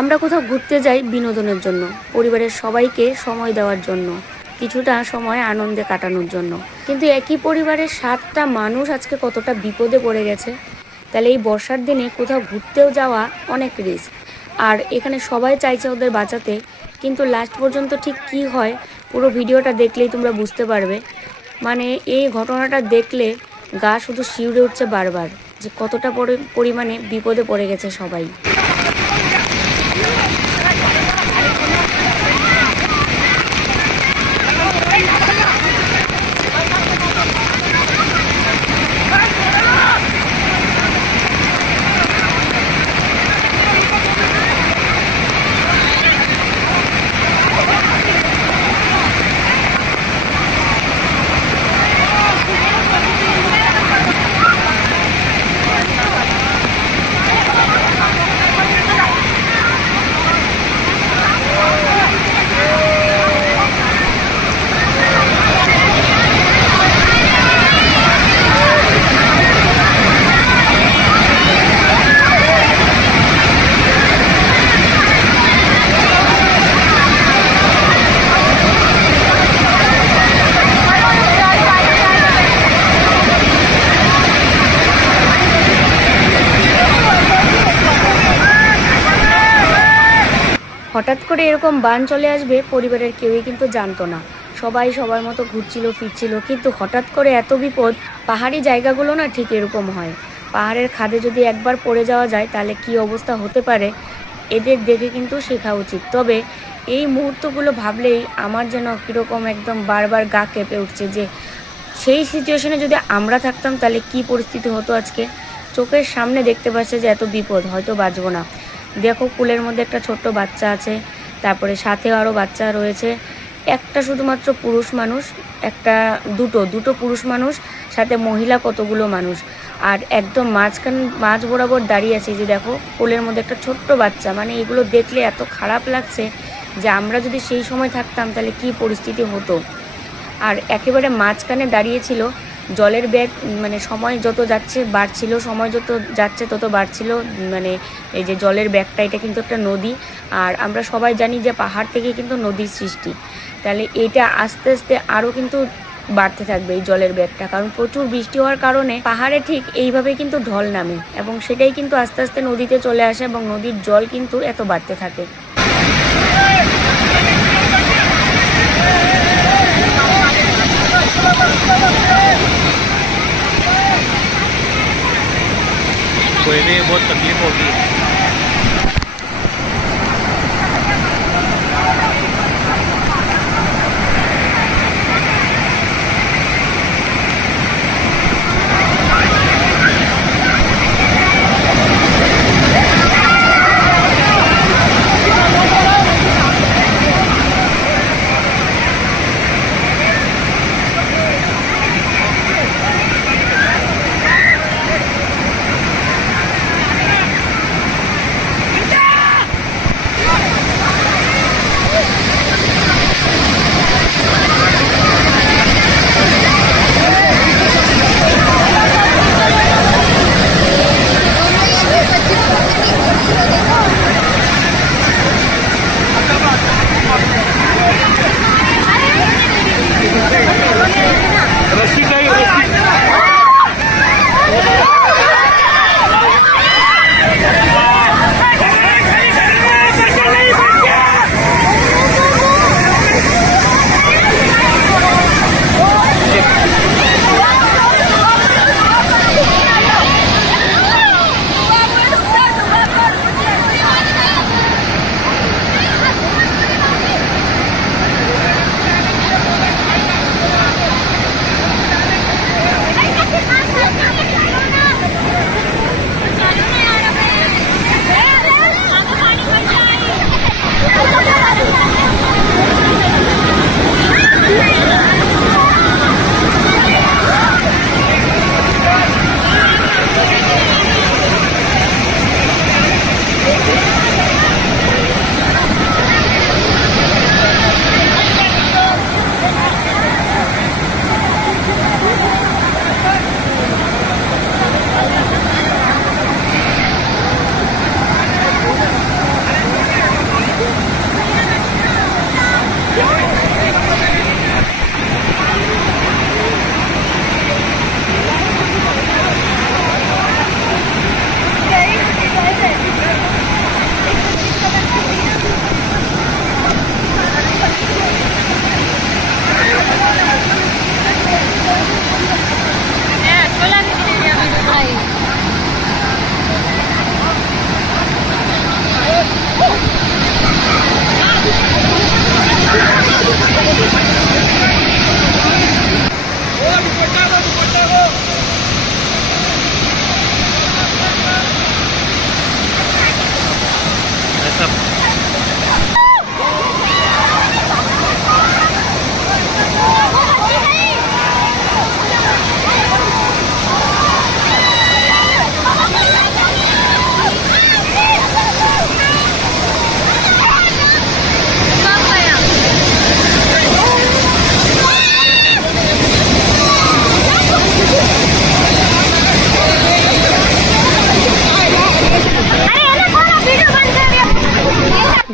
আমরা কোথাও ঘুরতে যাই বিনোদনের জন্য, পরিবারের সবাইকে সময় দেওয়ার জন্য, কিছুটা সময় আনন্দে কাটানোর জন্য। কিন্তু একই পরিবারের 7টা মানুষ আজকে কতটা বিপদে পড়ে গেছে। তাহলে এই বর্ষার দিনে কোথাও ঘুরতেও যাওয়া অনেক রিস্ক। আর এখানে সবাই চাইছে ওদের বাঁচাতে, কিন্তু লাস্ট পর্যন্ত ঠিক কী হয় পুরো ভিডিওটা দেখলেই তোমরা বুঝতে পারবে। মানে এই ঘটনাটা দেখলে গা শুধু শিউরে উঠছে বারবার, যে কতটা পরিমাণে বিপদে পড়ে গেছে সবাই। হঠাৎ করে এরকম বান চলে আসবে পরিবারের কেউই কিন্তু জানতো না। সবাই সবার মতো ঘুরছিল ফিরছিল, কিন্তু হঠাৎ করে এত বিপদ। পাহাড়ি জায়গাগুলো না ঠিক এরকম হয়। পাহাড়ের খাদে যদি একবার পড়ে যাওয়া যায় তাহলে কি অবস্থা হতে পারে এদের দেখে কিন্তু শেখা উচিত। তবে এই মুহূর্তগুলো ভাবলেই আমার যেন কীরকম একদম বারবার গা কেঁপে উঠছে, যে সেই সিচুয়েশনে যদি আমরা থাকতাম তাহলে কি পরিস্থিতি হতো আজকে। চোখের সামনে দেখতে পাচ্ছে যে এত বিপদ, হয়তো বাঁচবো না। দেখো কুলের মধ্যে একটা ছোট্ট বাচ্চা আছে, তারপরে সাথেও আরও বাচ্চা রয়েছে। একটা শুধুমাত্র পুরুষ মানুষ, দুটো পুরুষ মানুষ, সাথে মহিলা কতগুলো মানুষ। আর একদম মাঝ বরাবর দাঁড়িয়ে আছে, যে দেখো কোলের মধ্যে একটা ছোট্ট বাচ্চা। মানে এগুলো দেখলে এত খারাপ লাগছে যে আমরা যদি সেই সময় থাকতাম তাহলে কি পরিস্থিতি হতো। আর একেবারে মাঝখানে দাঁড়িয়েছিল জলের ব্যাগ, মানে সময় যত যাচ্ছে বাড়ছিল, সময় যত যাচ্ছে তত বাড়ছিল। মানে এই যে জলের ব্যাগটা, এটা কিন্তু একটা নদী। আর আমরা সবাই জানি যে পাহাড় থেকে কিন্তু নদীর সৃষ্টি। তাহলে এটা আস্তে আস্তে আরও কিন্তু বাড়তে থাকবে এই জলের ব্যাগটা, কারণ প্রচুর বৃষ্টি হওয়ার কারণে পাহাড়ে ঠিক এইভাবে কিন্তু ঢল নামে, এবং সেটাই কিন্তু আস্তে আস্তে নদীতে চলে আসে, এবং নদীর জল কিন্তু এত বাড়তে থাকে। कोई भी बहुत तकलीफ होगी।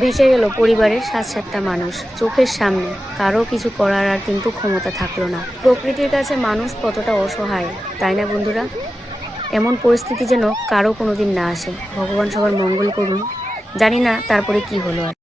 ভেসে গেল পরিবারের 7-7টা মানুষ চোখের সামনে। কারো কিছু করার আর কিন্তু ক্ষমতা থাকলো না। প্রকৃতির কাছে মানুষ কতটা অসহায়, তাই না বন্ধুরা? এমন পরিস্থিতি যেন কারো কোনোদিন না আসে। ভগবান সবার মঙ্গল করুন। জানি না তারপরে কি হলো আর।